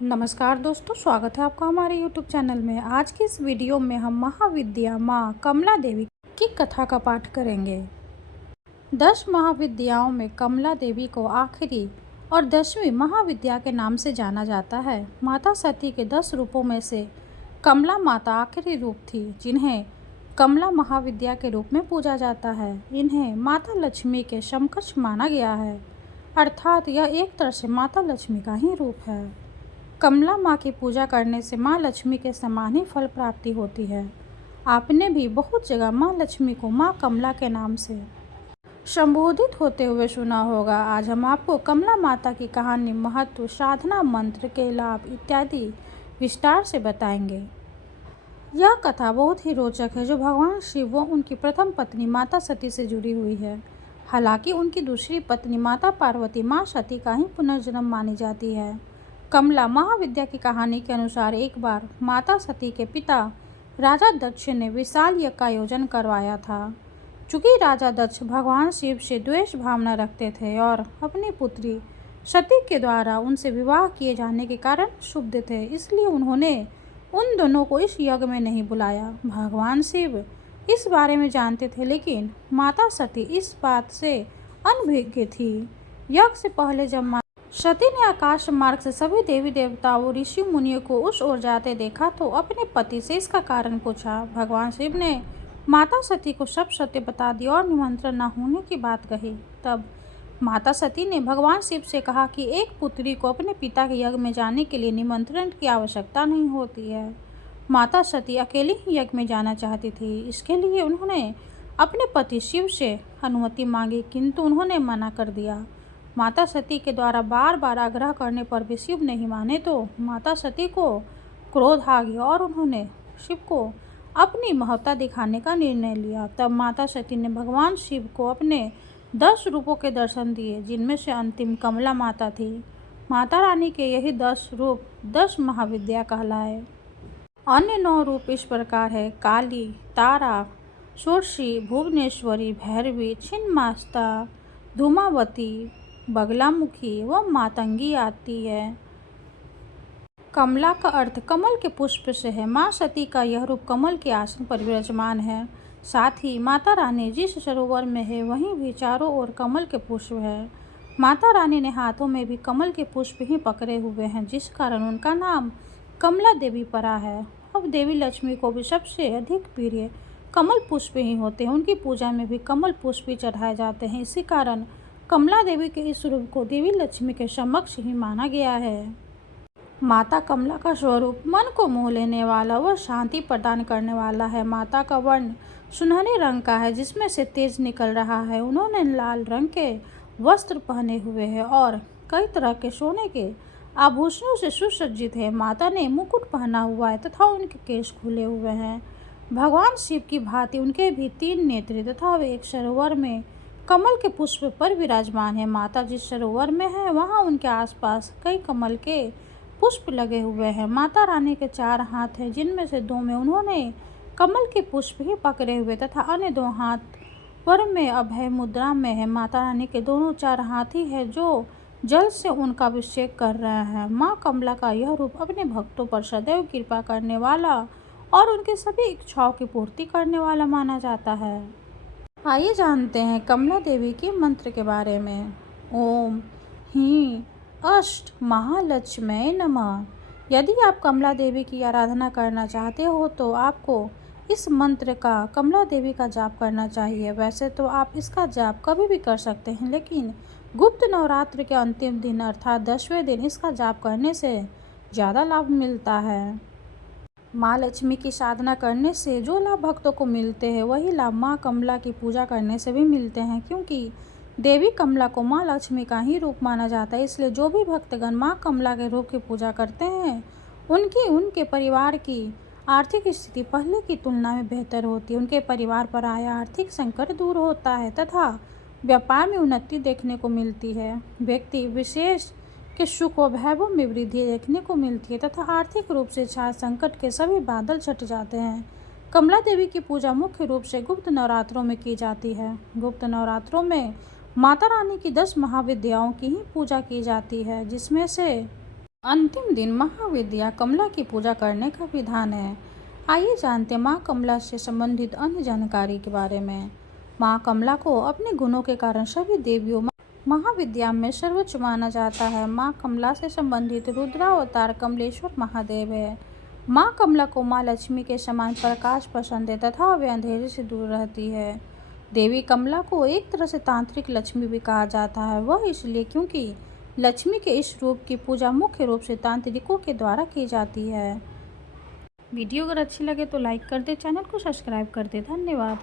नमस्कार दोस्तों, स्वागत है आपका हमारे YouTube चैनल में। आज की इस वीडियो में हम महाविद्या माँ कमला देवी की कथा का पाठ करेंगे। 10 महाविद्याओं में कमला देवी को आखिरी और 10वीं महाविद्या के नाम से जाना जाता है। माता सती के 10 रूपों में से कमला माता आखिरी रूप थी, जिन्हें कमला महाविद्या के रूप में पूजा जाता है। इन्हें माता लक्ष्मी के समकक्ष माना गया है, अर्थात यह एक तरह से माता लक्ष्मी का ही रूप है। कमला माँ की पूजा करने से माँ लक्ष्मी के समान ही फल प्राप्ति होती है। आपने भी बहुत जगह माँ लक्ष्मी को माँ कमला के नाम से संबोधित होते हुए सुना होगा। आज हम आपको कमला माता की कहानी, महत्व, साधना मंत्र के लाभ इत्यादि विस्तार से बताएंगे। यह कथा बहुत ही रोचक है, जो भगवान शिव व उनकी प्रथम पत्नी माता सती से जुड़ी हुई है। हालांकि उनकी दूसरी पत्नी माता पार्वती माँ सती का ही पुनर्जन्म मानी जाती है। कमला महाविद्या की कहानी के अनुसार एक बार माता सती के पिता राजा दक्ष ने विशाल यज्ञ का आयोजन करवाया था। चूंकि राजा दक्ष भगवान शिव से द्वेष भावना रखते थे और अपनी पुत्री सती के द्वारा उनसे विवाह किए जाने के कारण क्षुब्ध थे, इसलिए उन्होंने उन दोनों को इस यज्ञ में नहीं बुलाया। भगवान शिव इस बारे में जानते थे, लेकिन माता सती इस बात से अनभिज्ञ थी। यज्ञ से पहले जब सती ने आकाश मार्ग से सभी देवी देवताओं ऋषि मुनियों को उस ओर जाते देखा तो अपने पति से इसका कारण पूछा। भगवान शिव ने माता सती को सब सत्य बता दिया और निमंत्रण न होने की बात कही। तब माता सती ने भगवान शिव से कहा कि एक पुत्री को अपने पिता के यज्ञ में जाने के लिए निमंत्रण की आवश्यकता नहीं होती है। माता सती अकेली ही यज्ञ में जाना चाहती थी। इसके लिए उन्होंने अपने पति शिव से अनुमति मांगी, किंतु उन्होंने मना कर दिया। माता सती के द्वारा बार बार आग्रह करने पर भी शिव नहीं माने तो माता सती को क्रोध आ गया और उन्होंने शिव को अपनी महत्ता दिखाने का निर्णय लिया। तब माता सती ने भगवान शिव को अपने 10 रूपों के दर्शन दिए, जिनमें से अंतिम कमला माता थी। माता रानी के यही 10 रूप 10 महाविद्या कहलाए। अन्य 9 रूप इस प्रकार है: काली, तारा, षोडशी, भुवनेश्वरी, भैरवी, छिन्नमस्ता, धूमावती, बगलामुखी व मातंगी आती है। कमला का अर्थ कमल के पुष्प से है। माँ सती का यह रूप कमल के आसन पर विराजमान है। साथ ही माता रानी जिस सरोवर में है, वहीं भी चारों ओर कमल के पुष्प है। माता रानी ने हाथों में भी कमल के पुष्प ही पकड़े हुए हैं, जिस कारण उनका नाम कमला देवी पड़ा है। अब देवी लक्ष्मी को भी सबसे अधिक प्रिय कमल पुष्प ही होते हैं। उनकी पूजा में भी कमल पुष्प ही चढ़ाए जाते हैं। इसी कारण कमला देवी के इस रूप को देवी लक्ष्मी के समक्ष ही माना गया है। माता कमला का स्वरूप मन को मोह लेने वाला व शांति प्रदान करने वाला है। माता का वर्ण सुनहरे रंग का है, जिसमें से तेज निकल रहा है। उन्होंने लाल रंग के वस्त्र पहने हुए हैं और कई तरह के सोने के आभूषणों से सुसज्जित है। माता ने मुकुट पहना हुआ है तथा उनके केश खुले हुए हैं। भगवान शिव की भांति उनके भी 3 नेत्र तथा वे एक सरोवर में कमल के पुष्प पर विराजमान है। माता जिस सरोवर में है, वहाँ उनके आसपास कई कमल के पुष्प लगे हुए हैं। माता रानी के 4 हाथ हैं, जिनमें से 2 में उन्होंने कमल के पुष्प ही पकड़े हुए तथा अन्य 2 हाथ पर में अभय मुद्रा में है। माता रानी के दोनों 4 हाथ ही है, जो जल से उनका अभिषेक कर रहे हैं। माँ कमला का यह रूप अपने भक्तों पर सदैव कृपा करने वाला और उनके सभी इच्छाओं की पूर्ति करने वाला माना जाता है। आइए जानते हैं कमला देवी के मंत्र के बारे में। ओम हीं अष्ट महालक्ष्म्यै नमः। यदि आप कमला देवी की आराधना करना चाहते हो तो आपको इस मंत्र का कमला देवी का जाप करना चाहिए। वैसे तो आप इसका जाप कभी भी कर सकते हैं, लेकिन गुप्त नवरात्र के अंतिम दिन अर्थात 10वें दिन इसका जाप करने से ज़्यादा लाभ मिलता है। माँ लक्ष्मी की साधना करने से जो लाभ भक्तों को मिलते हैं, वही लाभ माँ कमला की पूजा करने से भी मिलते हैं। क्योंकि देवी कमला को माँ लक्ष्मी का ही रूप माना जाता है, इसलिए जो भी भक्तगण माँ कमला के रूप की पूजा करते हैं, उनके परिवार की आर्थिक स्थिति पहले की तुलना में बेहतर होती है। उनके परिवार पर आया आर्थिक संकट दूर होता है तथा व्यापार में उन्नति देखने को मिलती है। व्यक्ति विशेष के सुख व वैभव में वृद्धि देखने को मिलती है तथा आर्थिक रूप से छाए संकट के सभी बादल छट जाते हैं। कमला देवी की पूजा मुख्य रूप से गुप्त नवरात्रों में की जाती है। गुप्त नवरात्रों में माता रानी की 10 महाविद्याओं की ही पूजा की जाती है, जिसमें से अंतिम दिन महाविद्या कमला की पूजा करने का विधान है। आइए जानते हैं माँ कमला से संबंधित अन्य जानकारी के बारे में। माँ कमला को अपने गुणों के कारण सभी देवियों महाविद्या में सर्वोच्च माना जाता है। माँ कमला से संबंधित रुद्रावतार कमलेश्वर महादेव है। माँ कमला को माँ लक्ष्मी के समान प्रकाश पसंद है तथा वे अंधेरे से दूर रहती है। देवी कमला को एक तरह से तांत्रिक लक्ष्मी भी कहा जाता है, वह इसलिए क्योंकि लक्ष्मी के इस रूप की पूजा मुख्य रूप से तांत्रिकों के द्वारा की जाती है। वीडियो अगर अच्छी लगे तो लाइक कर दे, चैनल को सब्सक्राइब कर दे। धन्यवाद।